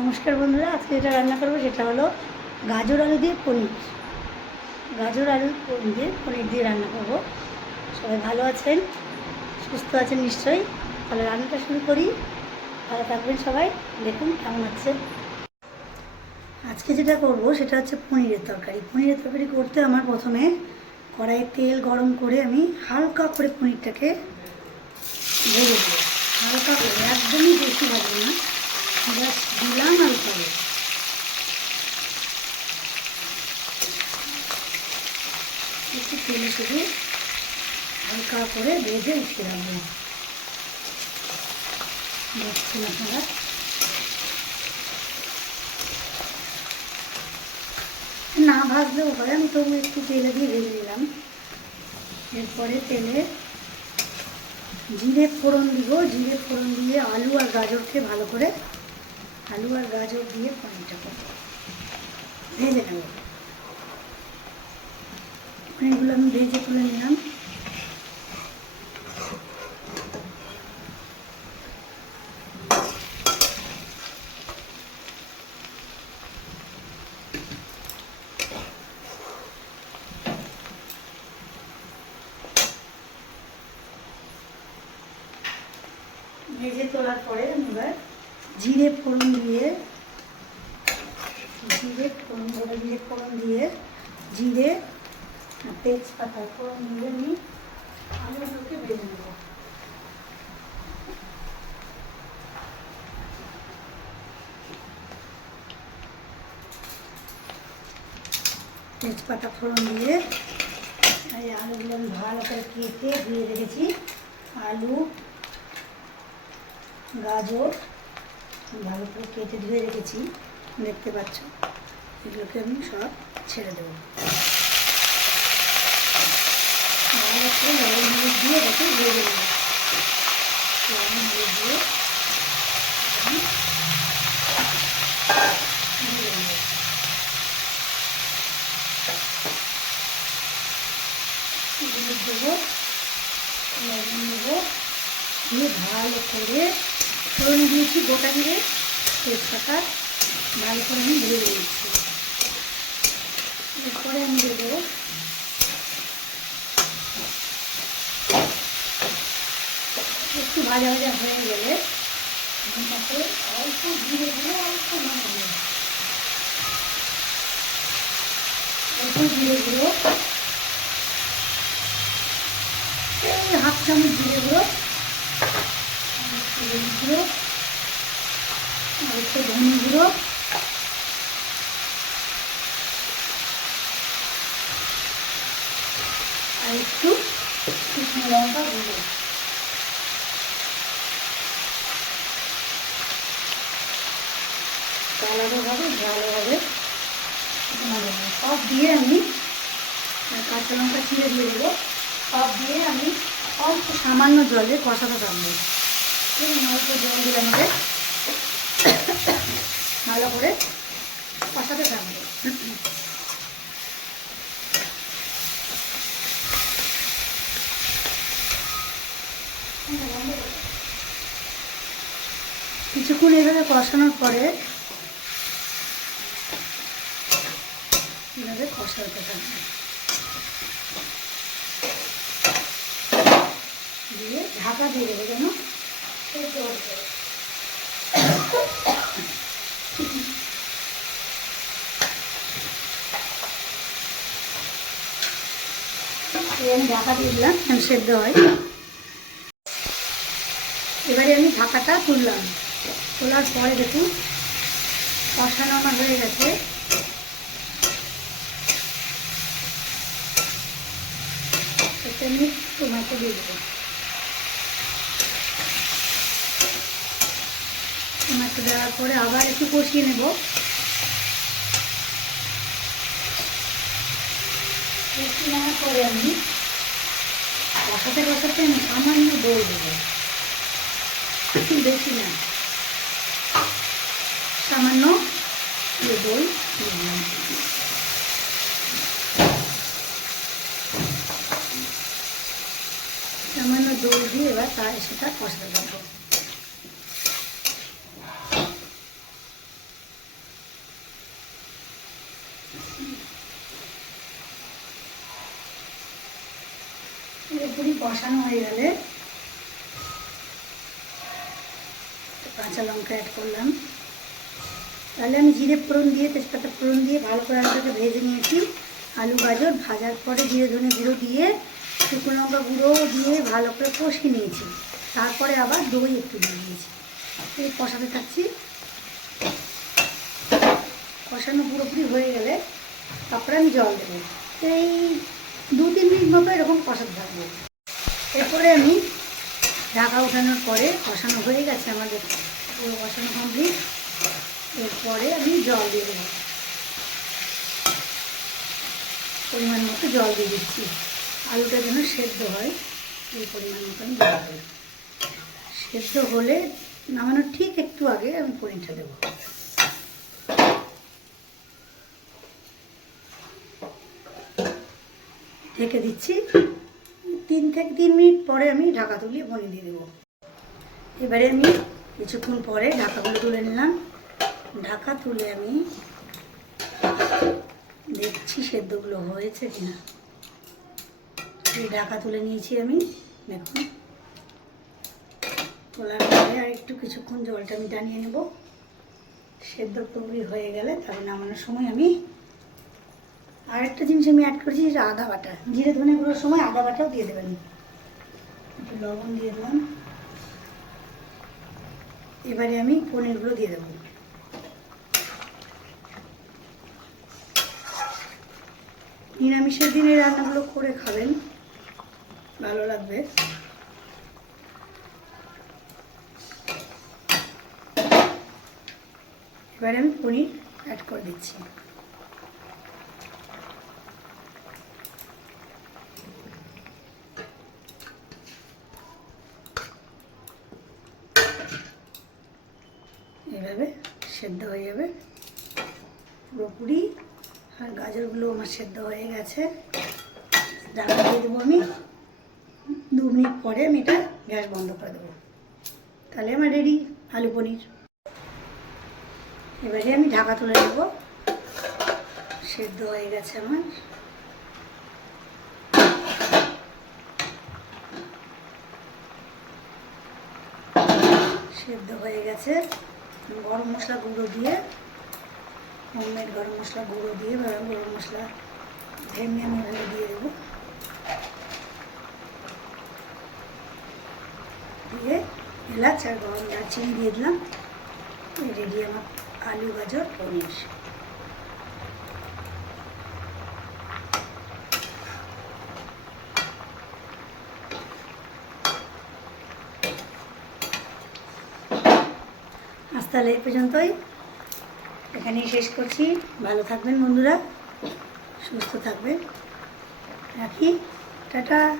নমস্কার বন্ধুরা, আজকে যেটা রান্না করব সেটা হলো গাজর আলু দিয়ে পনির। গাজর আলু দিয়ে পনির দিয়ে রান্না করব। সবাই ভালো আছেন? সুস্থ আছেন নিশ্চয়ই? তাহলে রান্নাটা শুরু করি। ভালো থাকবেন সবাই। দেখুন কেমন আছে আজকে যেটা করব সেটা হচ্ছে পনিরের তরকারি। পনিরের তরকারি করতে আমার প্রথমে কড়াইয়ে তেল গরম করে আমি হালকা করে পনিরটাকে ভেজে দেবো হালকা করে, একদমই বেশি ভাজবো না। জাস্ট দিলাম আর করে একটু তেলে শুধু হালকা করে ভেজে উঠিয়ে রাখব দেখছেন আপনারা? না ভাজলেও হয়, আমি তবু একটু তেলে দিয়ে ভেজে নিলাম। এরপরে তেলে জিরে ফোড়ন দিব। জিরে ফোড়ন দিয়ে আলু আর গাজরকে ভালো করে আলু আর গাজর দিয়ে পনিরটাকে ভেজে নেব। পনিরগুলো আমি ভেজে তুলে নিলাম। ভেজে তোলার পরে আমি এবার জিরে ফোড়ন দিয়ে, জিরে ফোড়ন গোটা জিরে ফোড়ন দিয়ে জিরে তেজপাতা ফোড়ন দিয়ে আমি আলুগুলোকে ভেজে নেব। তেজপাতা ফোড়ন দিয়ে এই আলুগুলো আমি ভালো করে কেটে ধুয়ে রেখেছি। আলু, গাজর ভালো করে কেটে ধুয়ে রেখেছি। দেখতে পাচ্ছ? এগুলোকে আমি সব ছেড়ে দেবো। ভালো করে লবণ হলুদ দিয়ে ভেজে নেব। লবণ হলুদ দিয়ে দেবো, লবণ দেবো, দিয়ে ভালো করে ফোড়ন দিয়েছি গোটা দিয়ে। তেজপাতা ভালো করে আমি ভেজে দিচ্ছি এরপরে আমি দেবো একটু ভাজা ভাজা হয়ে গেলে তাতে অল্প জিরে গুঁড়ো অল্প দেবো অল্প গুঁড়ো এই হাফ চামচ জিরে গুঁড়ো হলুদ গুঁড়ো আর একটু ধনে গুঁড়ো আর একটু শুকনো লঙ্কা গুঁড়ো আলাদাভাবে শুকনো সব দিয়ে আমি কাঁচা লঙ্কা ছিঁড়ে দিয়ে দেবো সব দিয়ে আমি অল্প সামান্য জলে কষাতে থাকব ভালো করে কষাতে থাকবে। কিছুক্ষণ এভাবে কষানোর পরে এভাবে কষাতে থাকবে। দিয়ে ঢাকা দিয়ে দেবো যেন সেদ্ধ হয়ে যায়। এই এবারে আমি ঢাকাটা তুললাম। তোলার পরে দেখুন কষানো আমার হয়ে গেছে। আমি টমেটো দিয়ে দেবো। টমেটো দেওয়ার পরে আবার একটু কষিয়ে নেব। কষিয়ে নেওয়ার পরে আমি কষাতে কষাতে আমি সামান্য দই দেবো। বেশি না। সামান্য দই সামান্য দই দিয়ে এবার তার সেটা কষাতে দেবো। পুরোপুরি কষানো হয়ে গেলে কাঁচা লঙ্কা অ্যাড করলাম। তাহলে আমি জিরে ফোড়ন দিয়ে, তেজপাতা ফোড়ন দিয়ে ভালো করে আলুটাকে ভেজে নিয়েছি। আলু গাজর ভাজার পরে জিরে ধনে গুঁড়ো দিয়ে, শুকনো লঙ্কা গুঁড়ো দিয়ে ভালো করে কষিয়ে নিয়েছি। তারপরে আবার দই একটু দিয়ে দিয়েছি। এই কষাতে থাকছি। কষানো পুরোপুরি হয়ে গেলে তারপরে আমি জল দেবো। এই দু তিন মিনিট মতো এরকম কষাতে থাকব। এরপরে আমি ঢাকা ওঠানোর পরে কষানো হয়ে গেছে আমাদের পুরো কষানো কমপ্লিট এরপরে আমি জল দিয়ে দেবো। পরিমাণ মতো জল দিয়ে দিচ্ছি। আলুটা যেন সেদ্ধ হয়, এই পরিমাণ মতো আমি জল দেবো। সেদ্ধ হলে নামানোর ঠিক একটু আগে আমি পনিরটা দেবো। ঢেকে দিচ্ছি। তিন থেকে তিন মিনিট পরে আমি ঢাকা তুলিয়ে বনে দিয়ে দেবো। এবারে আমি কিছুক্ষণ পরে ঢাকাগুলো তুলে নিলাম। ঢাকা তুলে আমি দেখছি সেদ্ধগুলো হয়েছে কিনা। এই ঢাকা তুলে নিয়েছি আমি, দেখুন। তোলার পরে আর একটু কিছুক্ষণ জলটা আমি টানিয়ে নেব। সেদ্ধ পুরোপুরি হয়ে গেলে তবে নামানোর সময় আমি আর একটা জিনিস আমি অ্যাড করেছি যেটা আদা বাটা। জিরে ধনে গুঁড়োর সময় আদা বাটাও দিয়ে দেবেন। একটু লবণ দিয়ে দেবেন। এবারে আমি পনিরগুলো দিয়ে দেবো। নিরামিষের দিনে রান্নাগুলো করে খাবেন। ভালো লাগবে। এবারে আমি পনির অ্যাড করে দিচ্ছি এভাবে সেদ্ধ হয়ে যাবে। পুরোপুরি আর গাজরগুলো আমার সেদ্ধ হয়ে গেছে। ঢাকা দিয়ে দেবো আমি। দু মিনিট পরে আমি এটা গ্যাস বন্ধ করে দেবো। তাহলে আমার রেডি, আলু পনির। এবারে আমি ঢাকা তুলে নেব। সেদ্ধ হয়ে গেছে আমার। সেদ্ধ হয়ে গেছে। গরম মশলা গুঁড়ো দিয়ে হোমমেড গরম মশলা গুঁড়ো দিয়ে গরম মশলা ধেমে আমি দিয়ে দেবো। দিয়ে এলাচ আর গরম দারচিনি দিয়ে দিলাম। রেডি আমার আলু, গাজর, পনির। তাহলে এই পর্যন্তই। এখানেই শেষ করছি। ভালো থাকবেন বন্ধুরা। সুস্থ থাকবেন। রাখি। টাটা।